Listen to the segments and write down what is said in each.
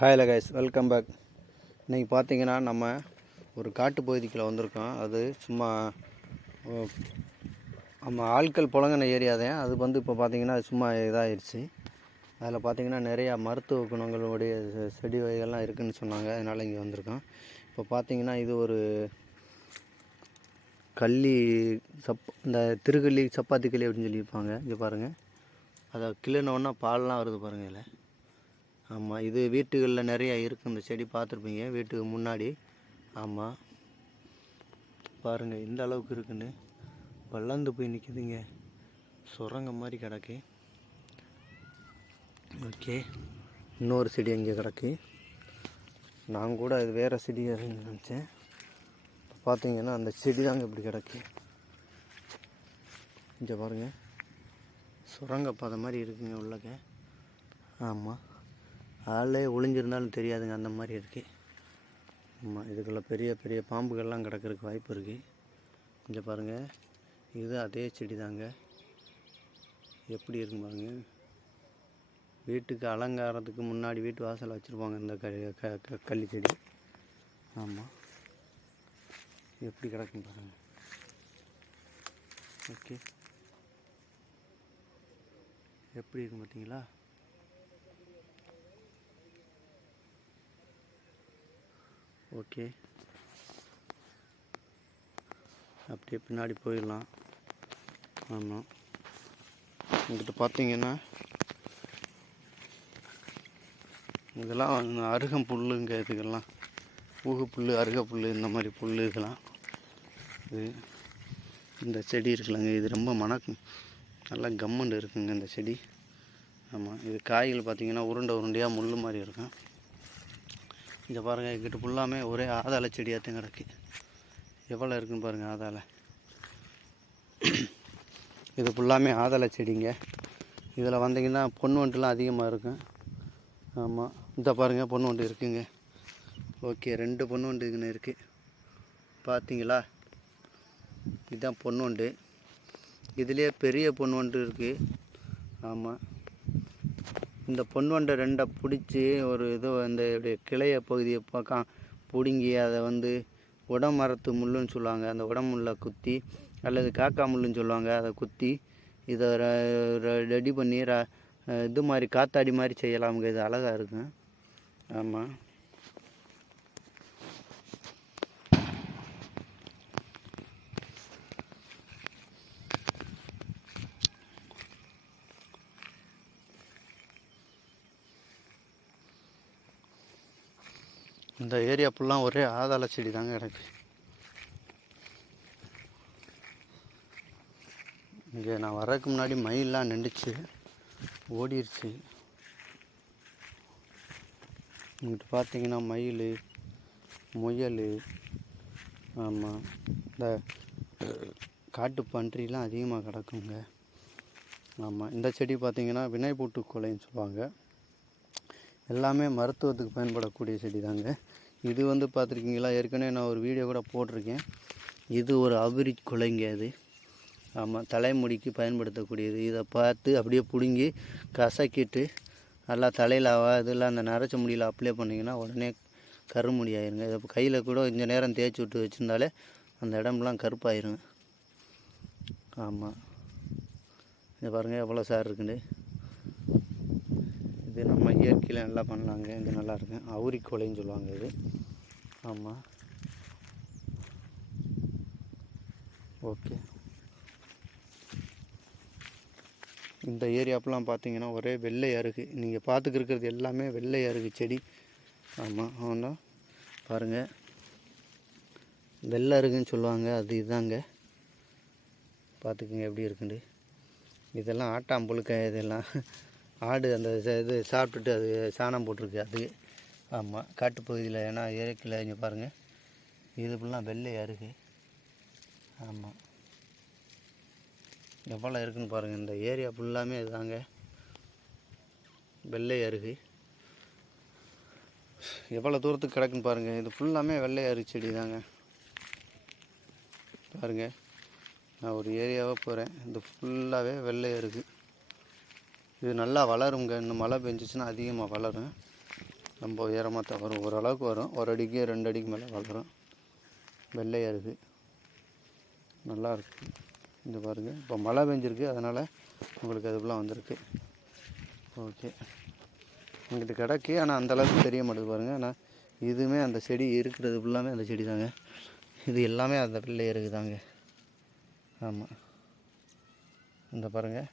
Hi guys, welcome back. இன்றைக்கி பார்த்தீங்கன்னா நம்ம ஒரு காட்டு பகுதிக்குள்ளே வந்திருக்கோம். அது சும்மா நம்ம ஆட்கள் புழங்கின ஏரியா தான். அது வந்து இப்போ பார்த்திங்கன்னா சும்மா இதாகிடுச்சு. அதில் பார்த்திங்கன்னா நிறையா மருத்துவ குணங்களுடைய செடி வகைகள்லாம் இருக்குதுன்னு சொன்னாங்க. அதனால் இங்கே வந்திருக்கோம். இப்போ பார்த்திங்கன்னா இது ஒரு கள்ளி இந்த திருக்கள்ளி சப்பாத்தி களி அப்படின்னு சொல்லியிருப்பாங்க. இங்கே பாருங்கள், அதை கிள்ளினோன்னா பால்லாம் வருது பாருங்கள் இதில். ஆமாம், இது வீட்டுகளில் நிறையா இருக்குது. இந்த செடி பார்த்துருப்பீங்க வீட்டுக்கு முன்னாடி. ஆமாம், பாருங்கள் இந்த அளவுக்கு இருக்குன்னு வளர்ந்து போய் நிற்கிதுங்க. சுரங்க மாதிரி கிடக்கு. ஓகே, இன்னொரு செடி அங்கே கிடக்கு. நான் கூட அது வேறு செடி நினச்சேன். பார்த்தீங்கன்னா அந்த செடி தாங்க இப்படி கிடக்கு. இங்கே பாருங்கள், சுரங்கப்பாதை மாதிரி இருக்குங்க உள்ளக்க. ஆமாம், ஆளே ஒளிஞ்சிருந்தாலும் தெரியாதுங்க, அந்த மாதிரி இருக்குது. ஆமாம், இதுக்குள்ள பெரிய பெரிய பாம்புகள்லாம் கிடக்கிறதுக்கு வாய்ப்பு இருக்குது. இங்கே பாருங்கள், இது அதே செடி தாங்க. எப்படி இருக்குன்னு பாருங்கள். வீட்டுக்கு அலங்காரத்துக்கு முன்னாடி வீட்டு வாசலில் வச்சுருப்பாங்க இந்த கள்ளி செடி. ஆமாம், எப்படி கிடக்குன்னு பாருங்கள். ஓகே, எப்படி இருக்கு பார்த்தீங்களா? ஓகே, அப்படியே பின்னாடி போயிடலாம். ஆமாம், இங்கிட்ட பார்த்தீங்கன்னா இதெல்லாம் அருகம் புல்லுங்க. இதுக்கெல்லாம் ஊகு புல், அருக புல், இந்த மாதிரி புல் இதெல்லாம். இது இந்த செடி இருக்குல்லங்க, இது ரொம்ப நல்லா கம்மண்டு இருக்குங்க இந்த செடி. ஆமாம், இது காய்கள் பார்த்திங்கன்னா உருண்டை உருண்டையாக முள் மாதிரி இருக்கும். இங்கே பாருங்கள், எங்கிட்ட ஃபுல்லாமே ஒரே ஆதாள செடியாகத்தான் கிடக்கு. எவ்வளோ இருக்குன்னு பாருங்கள் ஆதாளை. இது ஃபுல்லாமே ஆதாள செடிங்க. இதில் வந்தீங்கன்னா பொண்ணு வண்டுலாம் அதிகமாக இருக்கும். ஆமாம், இந்த பாருங்கள் பொண்ணு வண்டு இருக்குங்க. ஓகே, 2 பொண்ணு வண்டு இதுன்னு இருக்குது. பார்த்தீங்களா? இதுதான் பொண்ணு வண்டு. இதுலேயே பெரிய பொண்ணு வண்டு இருக்குது. ஆமாம், இந்த பொன் வண்டை 2 பிடிச்சி ஒரு இது இந்த கிளைய பகுதியை பக்கம் பிடுங்கி அதை வந்து உடமரத்து முள்ளுன்னு சொல்லுவாங்க. அந்த உடமுள்ள குத்தி, அல்லது காக்கா முள்ளுன்னு சொல்லுவாங்க, அதை குத்தி இதை ரெடி பண்ணி இது மாதிரி காத்தாடி மாதிரி செய்யலாமுங்க. இது அழகாக இருக்கும். ஆமாம், இந்த ஏரியா ஃபுல்லாக ஒரே ஆதாள செடி தாங்க கிடக்கு. இங்கே நான் வர்றதுக்கு முன்னாடி மயிலெலாம் நின்றுச்சு, ஓடிடுச்சு. இங்கிட்ட பார்த்தீங்கன்னா மயில், முயல், ஆமாம், இந்த காட்டு பன்றிலாம் அதிகமாக கிடக்குங்க. ஆமாம், இந்த செடி பார்த்திங்கன்னா வினைப்பூட்டு கொலைன்னு சொல்லுவாங்க. எல்லாமே மருத்துவத்துக்கு பயன்படக்கூடிய செடி தாங்க. இது வந்து பார்த்துருக்கீங்களா, ஏற்கனவே நான் ஒரு வீடியோ கூட போட்டிருக்கேன். இது ஒரு அபிரி கொலைங்க அது. ஆமாம், தலைமுடிக்கு பயன்படுத்தக்கூடியது. இதை பார்த்து அப்படியே பிடுங்கி கசக்கிட்டு நல்லா தலையில் இதெல்லாம் அந்த நரைச்ச முடியில் அப்ளை பண்ணிங்கன்னா உடனே கருமுடி ஆயிருங்க. இதை கையில் கூட இந்த நேரம் தேய்ச்சி விட்டு வச்சுருந்தாலே அந்த இடம்லாம் கருப்பாயிருங்க. ஆமாம், இதை பாருங்கள் எவ்வளோ சார் இருக்குன்னு. இது நம்ம இயற்கையில் நல்லா பண்ணலாங்க. இது நல்லாயிருக்கு. அவுரிக்கொலைன்னு சொல்லுவாங்க இது. ஆமாம், ஓகே. இந்த ஏரியாப்பெலாம் பார்த்தீங்கன்னா ஒரே வெள்ளை அருகு. நீங்கள் பார்த்துக்கிருக்கிறது எல்லாமே வெள்ளை அருகு செடி. ஆமாம், ஆமாம், பாருங்கள், வெள்ளை அருகுன்னு சொல்லுவாங்க. அது இதாங்க, பார்த்துக்குங்க எப்படி இருக்குண்டு. இதெல்லாம் ஆட்டாம்புழுக்க, இதெல்லாம் ஆடு அந்த இது சாப்பிட்டுட்டு அது சாணம் போட்டிருக்கு அது. ஆமாம், காட்டுப்பகுதியில். ஏன்னா இயற்கையில் இங்கே பாருங்கள், இது ஃபுல்லாக வெள்ளை அருகு. ஆமாம், எவ்வளோ இருக்குன்னு பாருங்கள். இந்த ஏரியா ஃபுல்லாமே இதுதாங்க வெள்ளை அருகு. எவ்வளோ தூரத்துக்கு கிடக்குன்னு பாருங்கள். இது ஃபுல்லாமே வெள்ளை அருகு செடி தாங்க. பாருங்கள், நான் ஒரு ஏரியாவாக போகிறேன். இது ஃபுல்லாகவே வெள்ளை அருகு. இது நல்லா வளருங்க. இன்னும் மழை பெஞ்சிச்சுன்னா அதிகமாக வளரும். ரொம்ப உயரமாக தான் வரும், ஓரளவுக்கு வரும், 1 அடிக்கு 2 அடிக்கு மேலே வளரும். வெள்ளையாக இருக்குது, நல்லாயிருக்கு. இந்த பாருங்கள், இப்போ மழை பெஞ்சிருக்கு, அதனால் உங்களுக்கு அதுக்குலாம் வந்திருக்கு. ஓகே, இங்கிட்டு கிடக்கு, ஆனால் அந்தளவுக்கு தெரிய மாட்டேது பாருங்கள். ஆனால் இதுவுமே அந்த செடி இருக்கிறது ஃபுல்லாமே அந்த செடி தாங்க. இது எல்லாமே அந்த வெள்ளை இருக்குதாங்க. ஆமாம், இந்த பாருங்கள்,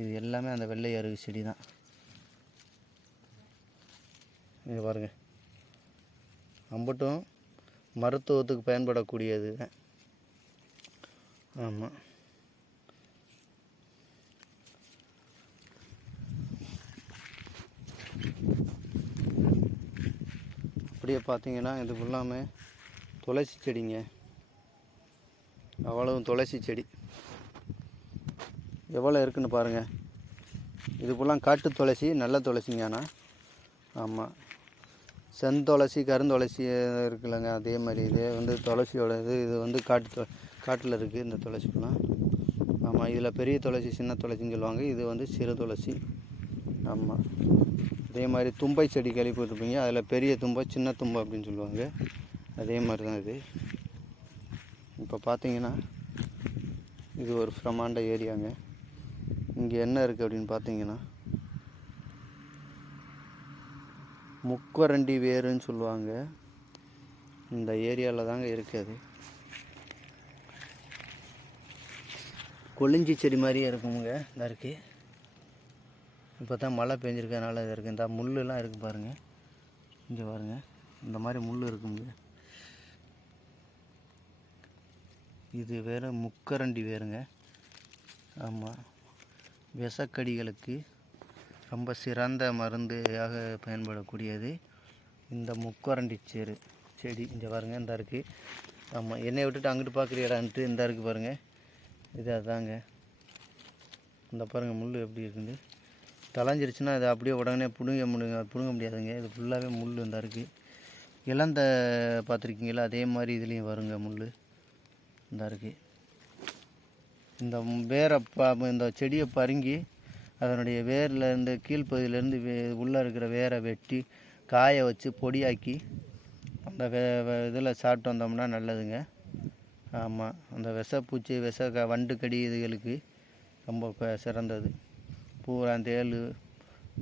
இது எல்லாமே அந்த வெள்ளை அருகு செடி தான். இது பாருங்கள், அம்பட்டும் மருத்துவத்துக்கு பயன்படக்கூடியது. ஆமாம், அப்படியே பார்த்தீங்கன்னா இது ஃபுல்லாமே துளசி செடிங்க. அவ்வளவு துளசி செடி எவ்வளோ இருக்குன்னு பாருங்கள். இது ஃபுல்லாக காட்டு துளசி, நல்ல துளசிங்க. ஆனால் ஆமாம், செந்துளசி கருந்துளசி இருக்குல்லங்க, அதே மாதிரி இதே வந்து துளசியோட இது வந்து காட்டில் இருக்குது இந்த துளசி ஃபுல்லாக. ஆமாம், இதில் பெரிய துளசி சின்ன துளசின்னு சொல்லுவாங்க, இது வந்து சிறு துளசி. ஆமாம், அதே மாதிரி தும்பை செடி கேள்விப்பட்டிருப்பீங்க, அதில் பெரிய தும்பை சின்ன தும்பை அப்படின்னு சொல்லுவாங்க, அதே மாதிரி தான் இது. இப்போ பார்த்தீங்கன்னா இது ஒரு பிரமாண்ட ஏரியாங்க. இங்கே என்ன இருக்குது அப்படின்னு பார்த்தீங்கன்னா முக்கரண்டி வேருன்னு சொல்லுவாங்க, இந்த ஏரியாவில் தாங்க இருக்குது. கொளிஞ்சி செடி மாதிரியே இருக்குங்க, இந்த இருக்குது. இப்போ தான் மழை பெஞ்சிருக்கனால இது இருக்குது. இந்த முள்ளெலாம் இருக்குது பாருங்கள், இங்கே பாருங்கள், இந்த மாதிரி முள் இருக்குங்க. இது வேறு முக்கரண்டி வேருங்க. ஆமாம், விஷக்கடிகளுக்கு ரொம்ப சிறந்த மருந்தாக பயன்படக்கூடியது இந்த முக்கரண்டி செடி. இங்கே பாருங்கள், இந்த இருக்குது. ஆமாம், என்னை விட்டுட்டு அங்கிட்டு பார்க்குறீடான்ட்டு இந்த இருக்குது பாருங்கள், இது அதாங்க. இந்த பாருங்கள் முள் எப்படி இருக்குது, தளைஞ்சிருச்சுன்னா அது அப்படியே உடனே பிடுங்க முடியாதுங்க. இது ஃபுல்லாகவே முள் இந்த இருக்குது. இளந்த பார்த்துருக்கீங்களா, அதே மாதிரி இதுலேயும் வருங்க முள் இந்த இருக்குது. இந்த வேரை இந்த செடியை பருங்கி அதனுடைய வேர்லேருந்து கீழ்ப்பகுதியிலேருந்து உள்ளே இருக்கிற வேரை வெட்டி காய வச்சு பொடியாக்கி அந்த இதில் சாப்பிட்டு வந்தோம்னா நல்லதுங்க. ஆமாம், அந்த விஷப்பூச்சி வண்டு கடி இதுகளுக்கு ரொம்ப சிறந்தது. பூரா தேள்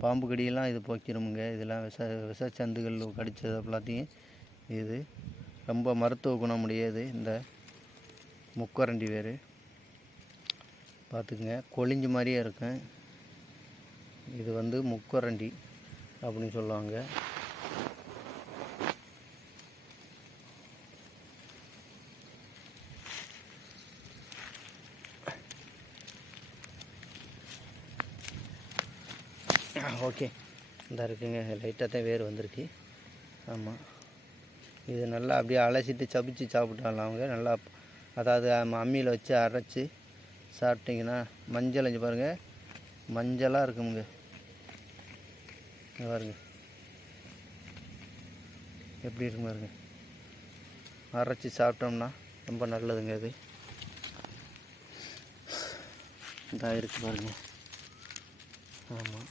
பாம்பு கடியெல்லாம் இது போக்கிடுமுங்க. இதெல்லாம் விஷச்சந்துகள் கடித்தது எல்லாத்தையும் இது ரொம்ப மருத்துவ குணமுடையது. இந்த முக்கரண்டி வேர் பார்த்துக்குங்க, கொளிஞ்சு மாதிரியே இருக்கும். இது வந்து முக்கரண்டி அப்படின்னு சொல்லுவாங்க. ஓகே, இந்த இருக்குங்க, லைட்டாக தான் வேர் வந்திருக்கு. ஆமாம், இது நல்லா அப்படியே அலசிட்டு சபிச்சு சாப்பிட்டாலாம் அவங்க நல்லா. அதாவது அம்மியில் வச்சு அரைச்சி சாப்பிட்டிங்கன்னா மஞ்சள் அஞ்சு பாருங்கள், மஞ்சளாக இருக்குங்க பாருங்க, எப்படி இருக்கு பாருங்க. அரைச்சி சாப்பிட்டோம்னா ரொம்ப நல்லதுங்க. இது இதாக இருக்குது பாருங்கள். ஆமாம்,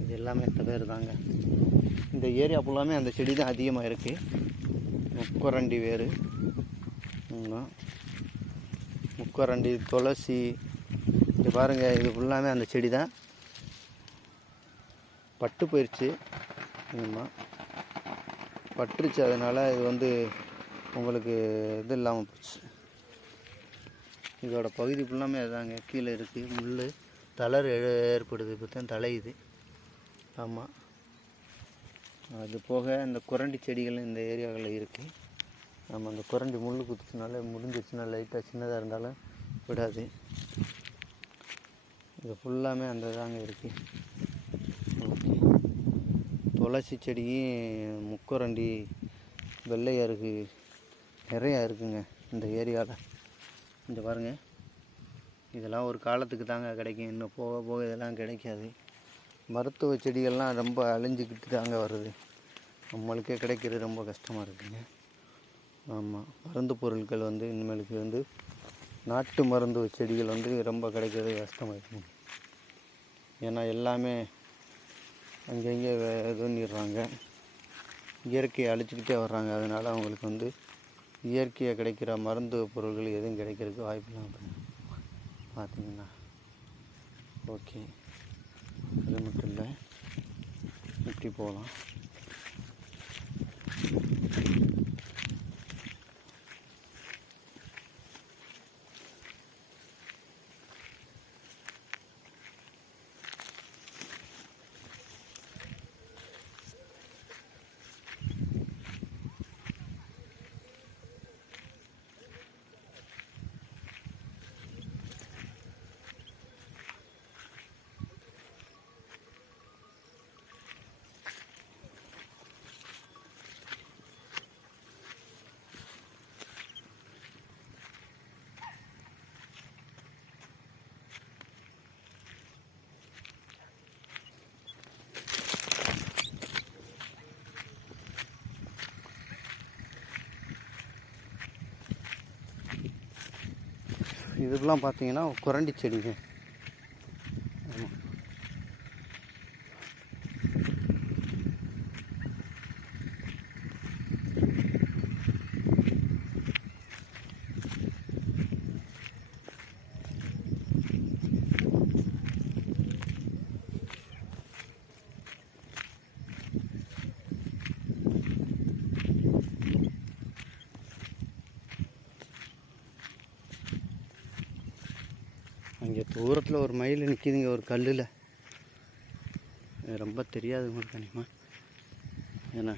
இது எல்லாமே இந்த பேர் தாங்க. இந்த ஏரியா ஃபுல்லாமே அந்த செடி தான் அதிகமாக இருக்குது. முக்கரண்டி வேர், முக்கரண்டி துளசி, இது பாருங்கள், இது ஃபுல்லாமே அந்த செடி தான். பட்டு போயிடுச்சு. ஆமாம், பட்டுருச்சு, அதனால் இது வந்து உங்களுக்கு இது இல்லாமல் போச்சு. இதோட பகுதி ஃபுல்லாமே அதுதாங்க, கீழே இருக்குது முள் தளர் ஏற்படுது, இப்போ தான் தலையுது. ஆமாம், அது போக இந்த குரண்டி செடிகள் இந்த ஏரியாவில் இருக்குது. நம்ம அந்த குரண்டி முள் குத்துச்சுனால முடிஞ்சிச்சுன்னா லைட்டாக சின்னதாக இருந்தாலும் விடாது. இது ஃபுல்லாமே அந்த தாங்க இருக்குது. ஓகே, துளசி செடியும் முக்கரண்டி வெள்ளை அருகு நிறையா இருக்குங்க இந்த ஏரியாவில். இந்த பாருங்கள், இதெல்லாம் ஒரு காலத்துக்கு தாங்க கிடைக்கும், இன்னும் போக போக இதெல்லாம் கிடைக்காது. மருத்துவ செடிகள்லாம் ரொம்ப அழிஞ்சிக்கிட்டு தாங்க வருது, நம்மளுக்கே கிடைக்கிறது ரொம்ப கஷ்டமாக இருக்குங்க. ஆமாம், மருந்து பொருட்கள் வந்து இனிமேலுக்கு வந்து நாட்டு மருந்து செடிகள் வந்து ரொம்ப கிடைக்கிறது கஷ்டமாக இருக்குங்க. ஏன்னா எல்லாமே அங்கங்கே இதுன்னிடுறாங்க, இயற்கையை அழிச்சிக்கிட்டே வர்றாங்க. அதனால் அவங்களுக்கு வந்து இயற்கையாக கிடைக்கிற மருந்து பொருட்கள் எதுவும் கிடைக்கிறதுக்கு வாய்ப்பு இல்லாமல் பார்த்தீங்கன்னா. ஓகே, அது மட்டும் இல்லை, இப்படி போகலாம். இதுக்கெல்லாம் பார்த்தீங்கன்னா குரண்டி செடிங்க. ஆமாம், அங்கே தூரத்தில் ஒரு மயில் நிற்கிதுங்க ஒரு கல்லில். ரொம்ப தெரியாது உங்களுக்கு கண்டிப்பாக. ஏன்னா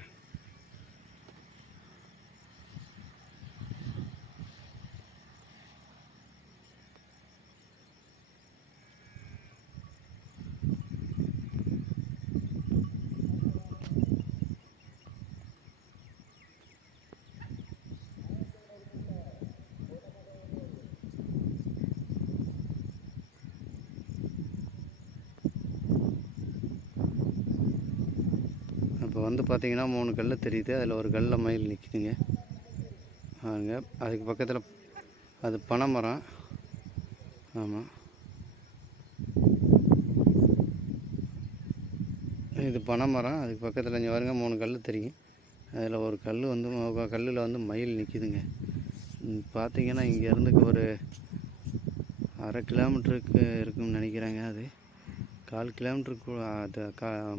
இப்போ வந்து பார்த்திங்கன்னா 3 கல் தெரியுது. அதில் ஒரு கல்லில் மயில் நிற்கிதுங்க. பாருங்க, அதுக்கு பக்கத்தில் அது பனைமரம். ஆமாம், இது பனைமரம். அதுக்கு பக்கத்தில் இங்கே பாருங்க 3 கல் தெரியும். அதில் ஒரு கல் வந்து கல்லில் வந்து மயில் நிற்கிதுங்க. பார்த்திங்கன்னா இங்கேருந்து ஒரு 1/2 கிலோமீட்டருக்கு இருக்குன்னு நினைக்கிறாங்க. அது 1/4 கிலோமீட்டருக்கு அது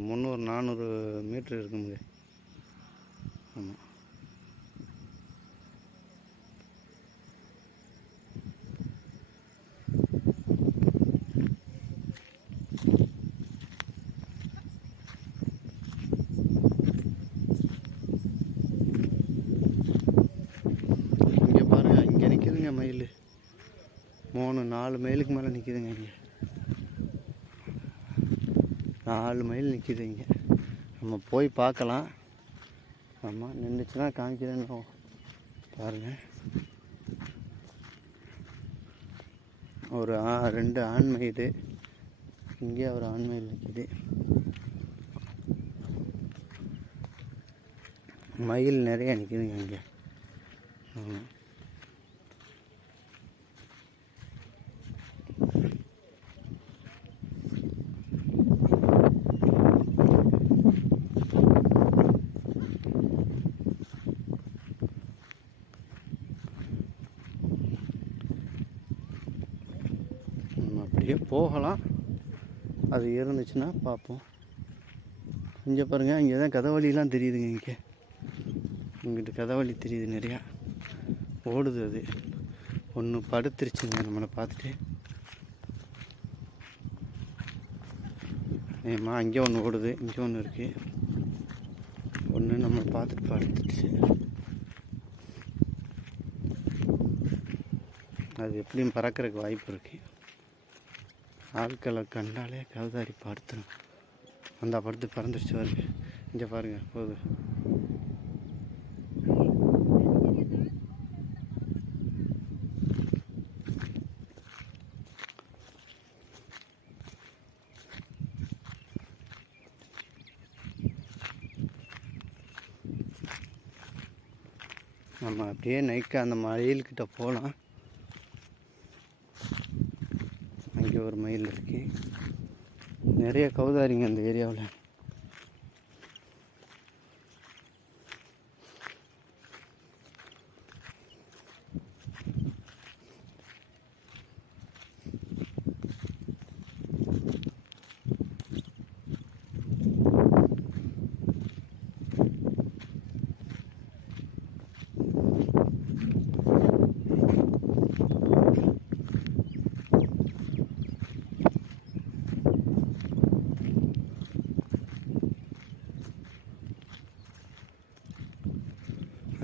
300-400 மீட்ரு இருக்குங்க. ஆமாம், இங்கே பாருங்கள், இங்கே நிற்கிதுங்க மயில். 3-4 மைலுக்கு மேலே நிற்கிதுங்க. இங்கே 4 மைல் நிற்கிது. இங்கே நம்ம போய் பார்க்கலாம். ஆமாம், நின்றுச்சுன்னா காமிக்கிறேன்னு பாருங்கள். ஒரு 2 ஆண் மயில், இங்கே ஒரு ஆண் மயில் நிற்கிது. மயில் நிறைய நிற்கிதுங்க இங்கே. ஆமாம், அப்படியே போகலாம். அது இருந்துச்சுன்னா பார்ப்போம். இங்கே பாருங்கள், இங்கே தான் கதவழிலாம் தெரியுதுங்க. இங்கிட்டு கதவழி தெரியுது, நிறையா ஓடுது. அது ஒன்று படுத்துருச்சுங்க நம்மளை பார்த்துட்டு. ஏம்மா, அங்கே ஒன்று ஓடுது, இங்கே ஒன்று இருக்குது. ஒன்று நம்மளை பார்த்துட்டு படுத்துச்சு. அது எப்படியும் பறக்கிறதுக்கு வாய்ப்பு இருக்குது. ஆட்களை கண்டாலே கவுதாரி படுத்தணும். அந்த படுத்து பறந்துருச்சு வருது. இங்கே பாருங்கள், போகுது. நம்ம அப்படியே நைக்க அந்த மயில்கிட்ட போகலாம். அங்கே ஒரு மயில் இருக்குது. நிறைய கவுதாரிங்க அந்த ஏரியாவில்.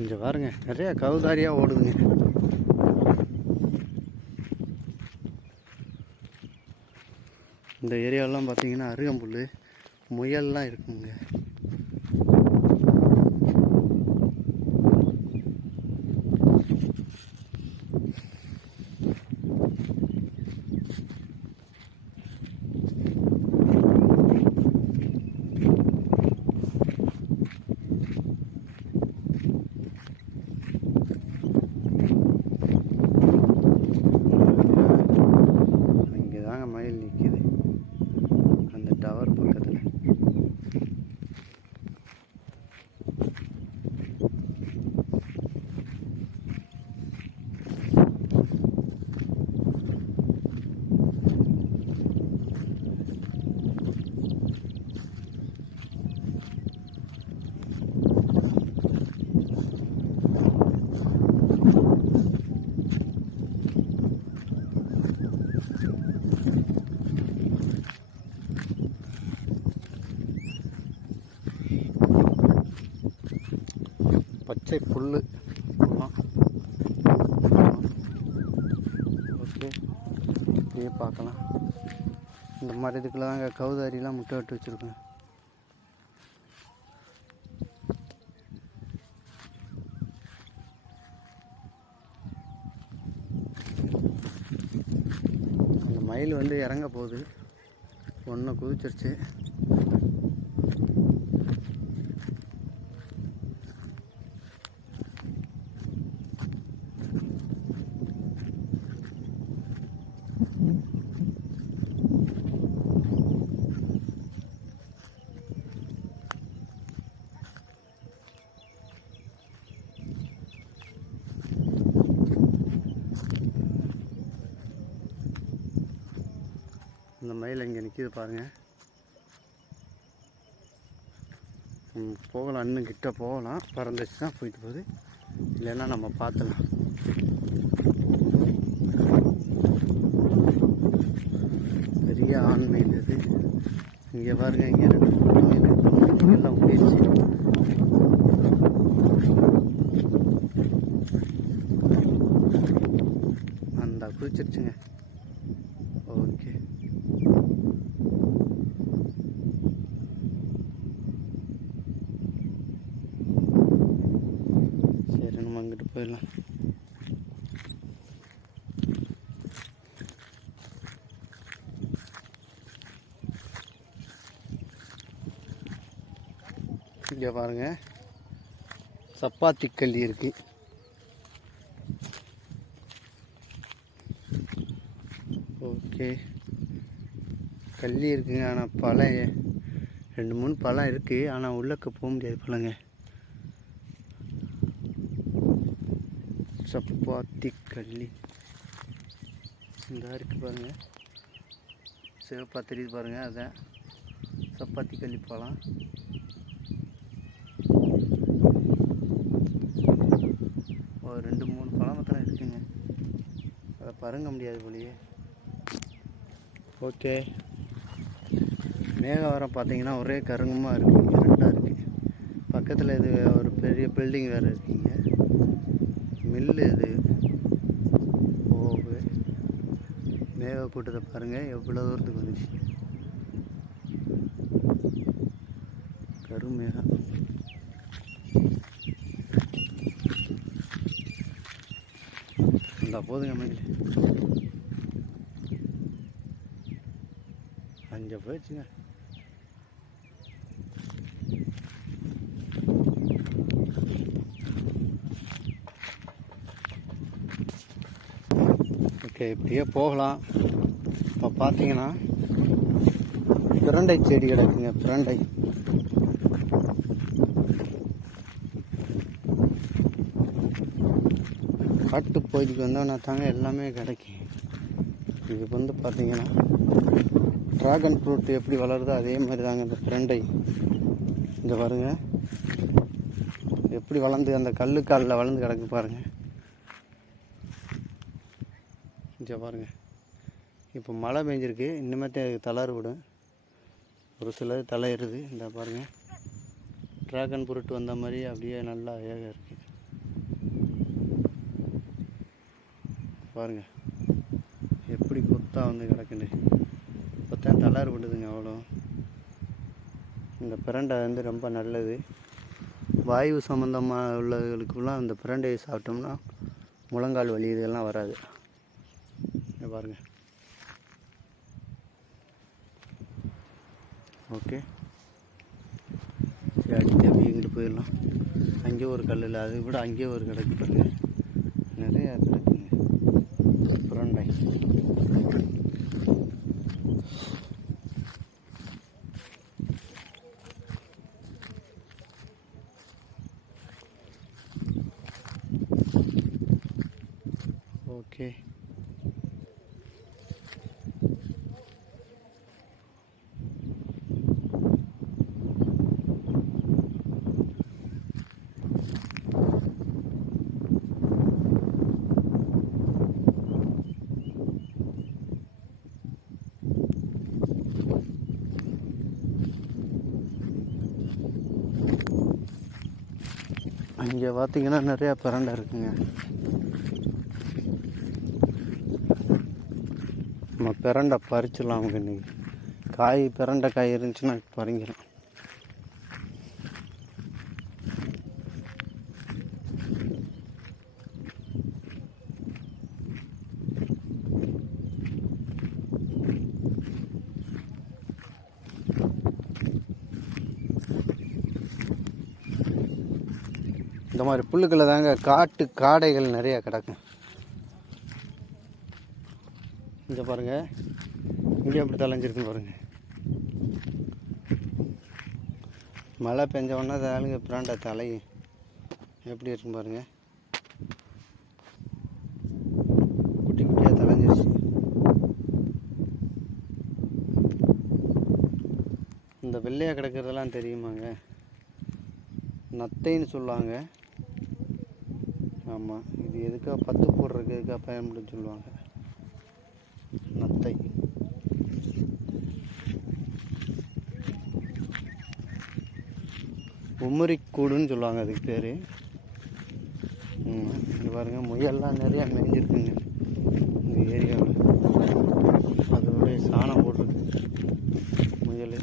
கொஞ்சம் பாருங்க, நிறைய கவுதாரியாக ஓடுதுங்க. இந்த ஏரியாவெல்லாம் பார்த்தீங்கன்னா அருகம்புல், முயல்லாம் இருக்குங்க. மயில் நிற்கிது அந்த டவர் பக்கத்தில். பச்சை புல் ஓகே, இப்படியே பார்க்கலாம். இந்த மாதிரி இதுக்குள்ள தாங்க கவுதாரிலாம் முட்டை விட்டு வச்சுருக்கேன். அந்த மயில் வந்து இறங்க போகுது, ஒன்று குதிச்சிருச்சு. இந்த மயில் இங்கே நிற்கிது பாருங்கள். போகலாம், இன்னும் கிட்ட போகலாம். பறந்துச்சுன்னா போயிட்டு போகுது, இல்லைன்னா நம்ம பார்த்துலாம். பெரிய ஆண் மயில் இது. இங்கே பாருங்க, இங்கே ரெண்டு எல்லாம் போயிடுச்சு. அந்த குதிச்சிருச்சுங்க. ஓகே, சரி நம்ம அங்கிட்டு போயிடலாம். இங்கே பாருங்க, சப்பாத்தி கல்லி இருக்கு. ஓகே, கல்லி இருக்குங்க. ஆனால் பழம் 2-3 பழம் இருக்குது, ஆனால் உள்ளக்க போக முடியாது பழங்க. சப்பாத்தி கல்லி இந்த இருக்கு பாருங்க, சிவப்பா தெரியுது பாருங்க, அதான் சப்பாத்தி கல்லி பழம். ஒரு 2-3 பழம் மாத்திரம் இருக்குங்க, அதை பருங்க முடியாது போலியே. ஓகே, மேகவரம் பார்த்தீங்கன்னா ஒரே கருங்கமாக இருக்குது, இருட்டாக இருக்குது. பக்கத்தில் இது ஒரு பெரிய பில்டிங் வேறு இருக்குங்க, மில்லு இது. ஓகே, மேக கூட்டத்தை பாருங்கள் எவ்வளோ தூரத்துக்கு வந்துச்சு. கருமேகம். இந்த போதுங்க மயில் அங்கே போயிடுச்சுங்க. ஓகே, இப்படியே போகலாம். இப்போ பார்த்தீங்கன்னா பிரண்டை செடி கிடக்குங்க, பிரண்டை. காட்டு பகுதிக்கு வந்தோம்னா தாங்க எல்லாமே கிடைக்கும். இது வந்து பார்த்தீங்கன்னா ட்ராகன் ஃப்ரூட் எப்படி வளருதோ அதே மாதிரி தாங்க இந்த பிரண்டை. இங்கே பாருங்க எப்படி வளர்ந்து அந்த கல்லுக்காலில் வளர்ந்து கிடக்கு பாருங்கள். இங்கே பாருங்கள், இப்போ மழை பெஞ்சிருக்கு, இன்னுமேட்டு தளர் விடும், ஒரு சிலது தளருது. இந்த பாருங்கள், ட்ராகன் ஃப்ரூட் வந்த மாதிரி அப்படியே நல்லா அழகாக இருக்குது. பாருங்கள் எப்படி கொத்தாக வந்து கிடக்குது. கொத்தான் தளர் விடுதுங்க அவ்வளோ. இந்த பிரண்டை வந்து ரொம்ப நல்லது. வாயு சம்மந்தமாக உள்ளவர்களுக்குலாம் அந்த பிரண்டையை சாப்பிட்டோம்னா முழங்கால் வலி இதெல்லாம் வராது. பாருங்கள். ஓகே, சரி அடித்து அப்படி இங்கிட்டு போயிடலாம். அங்கேயே ஒரு கல்லில் அதை விட அங்கேயே ஒரு கிடக்கு பாருங்க, நிறையா கிடக்குங்க பிரண்டை. ஓகே, அங்கே பார்த்தீங்கன்னா நிறையா பிரண்டை இருக்குங்க. நம்ம பிரண்டை பறிச்சிடலாம். அவங்க இன்னைக்கு காய் பிரண்டை காய் இருந்துச்சுன்னா பறிங்கிறோம். இந்த மாதிரி புல்லுக்களை தாங்க காட்டு காடைகள் நிறையா கிடக்கும். இங்கே பாருங்கள், இங்கே எப்படி தலைஞ்சிருக்குன்னு பாருங்கள். மழை பெஞ்ச உடனே ஆளுங்க பிராண்டை தலையும் எப்படி இருக்குன்னு பாருங்கள். குட்டி குட்டியாக தலைஞ்சிருச்சு. இந்த வெள்ளையாக கிடக்கிறதெல்லாம் தெரியுமாங்க, நத்தைன்னு சொல்லுவாங்க. ஆமாம், இது எதுக்காக பத்து போடுறதுக்கு எதுக்காக பயன்படுன்னு சொல்லுவாங்க. நத்தை. உமரிக்கூடுன்னு சொல்லுவாங்க அதுக்கு பேர். இங்கே பாருங்கள், முயல்லாம் நிறையா மேய்ஞ்சிருக்குங்க இந்த ஏரியாவில். அதோடைய சாணம் போட்டிருக்கு முயல்.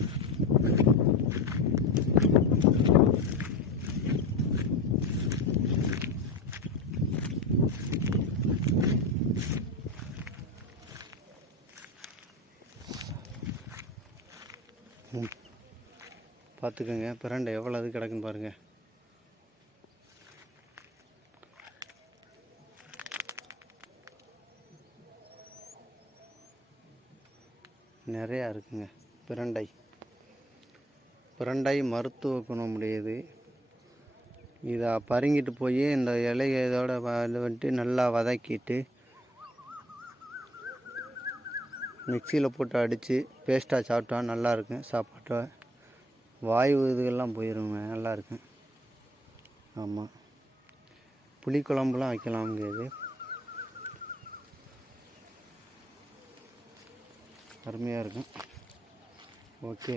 பார்த்துக்கோங்க பிரண்டை எவ்வளோ அது கிடக்குன்னு பாருங்கள். நிறையா இருக்குங்க பிரண்டை. பிரண்டை மருத்துவ குணம் உடையது. இதை பறிங்கிட்டு போய் இந்த இலையை இதோட வந்துட்டு நல்லா வதக்கிட்டு மிக்சியில் போட்டு அடித்து பேஸ்ட்டாக சாப்பிட்டா நல்லாயிருக்கும். சாப்பாட்டை வாயு இதுகள்லாம் போயிடுங்க, நல்லாயிருக்கும். ஆமாம், புளிக்குழம்புலாம் வைக்கலாமுங்க. இது அருமையாக இருக்கும். ஓகே,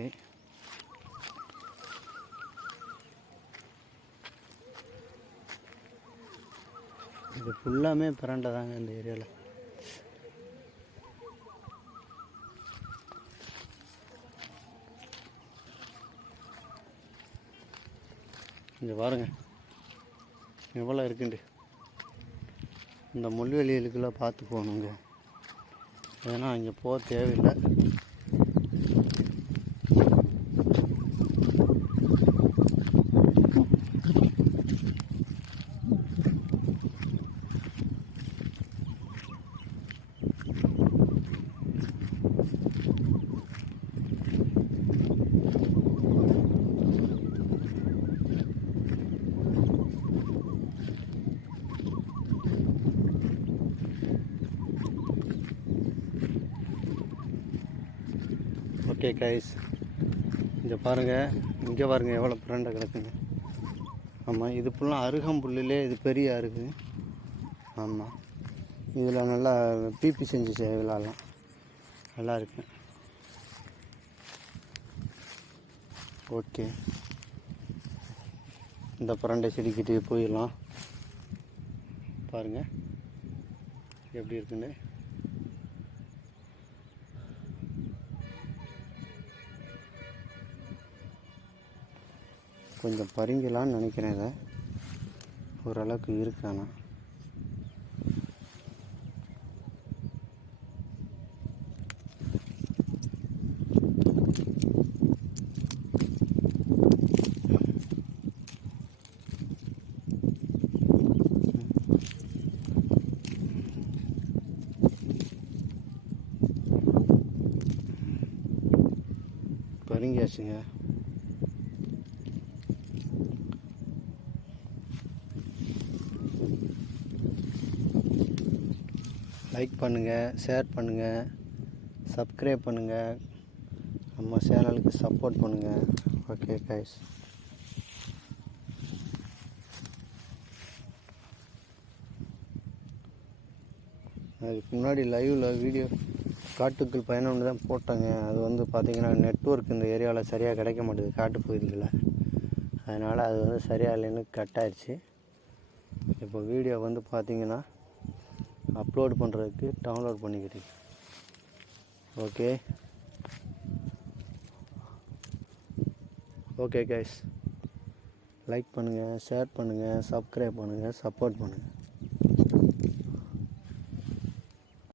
இது ஃபுல்லாமே பிரண்டை தாங்க இந்த ஏரியாவில். இங்கே பாருங்கள் எவ்வளோ இருக்குண்டு. இந்த முள்வெளிகளுக்கெல்லாம் பார்த்து போகணுங்க, ஏன்னா அங்கே போக தேவையில்லை. ஓகே கைஸ், இங்கே பாருங்கள், இங்கே பாருங்கள் எவ்வளோ பிரண்டை கிடக்குங்க. ஆமாம், இது ஃபுல்லாக அருகம்புல்லிலே இது பெரிய அருகு. ஆமாம், இதில் நல்லா பிபி செஞ்சு விளாட்லாம், நல்லா இருக்கு. ஓகே, இந்த பிரண்டை செடிக்கிட்டே போயிடலாம். பாருங்கள், எப்படி இருக்குன்னு. கொஞ்சம் பறிங்கலான்னு நினைக்கிறேன். இதை ஓரளவுக்கு இருக்கானா. பறிங்கியாச்சுங்க. லைக் பண்ணுங்கள், ஷேர் பண்ணுங்கள், சப்ஸ்கிரைப் பண்ணுங்கள், நம்ம சேனலுக்கு சப்போர்ட் பண்ணுங்கள். Okay guys. அதுக்கு முன்னாடி லைவில் வீடியோ காட்டுக்குள் பயணம்னு தான் போட்டாங்க. அது வந்து பார்த்திங்கன்னா நெட்வொர்க் இந்த ஏரியாவில் சரியாக கிடைக்க மாட்டேது காட்டு பகுதிகளில். அதனால் அது வந்து சரியாக இல்லைன்னு கட் ஆயிடுச்சு. இப்போ வீடியோ வந்து பார்த்திங்கன்னா அப்லோட் பண்ணுறதுக்கு டவுன்லோட் பண்ணிக்கிறேன். Okay okay guys. லைக் பண்ணுங்கள், ஷேர் பண்ணுங்கள், சப்ஸ்கிரைப் பண்ணுங்கள், சப்போர்ட் பண்ணுங்கள்.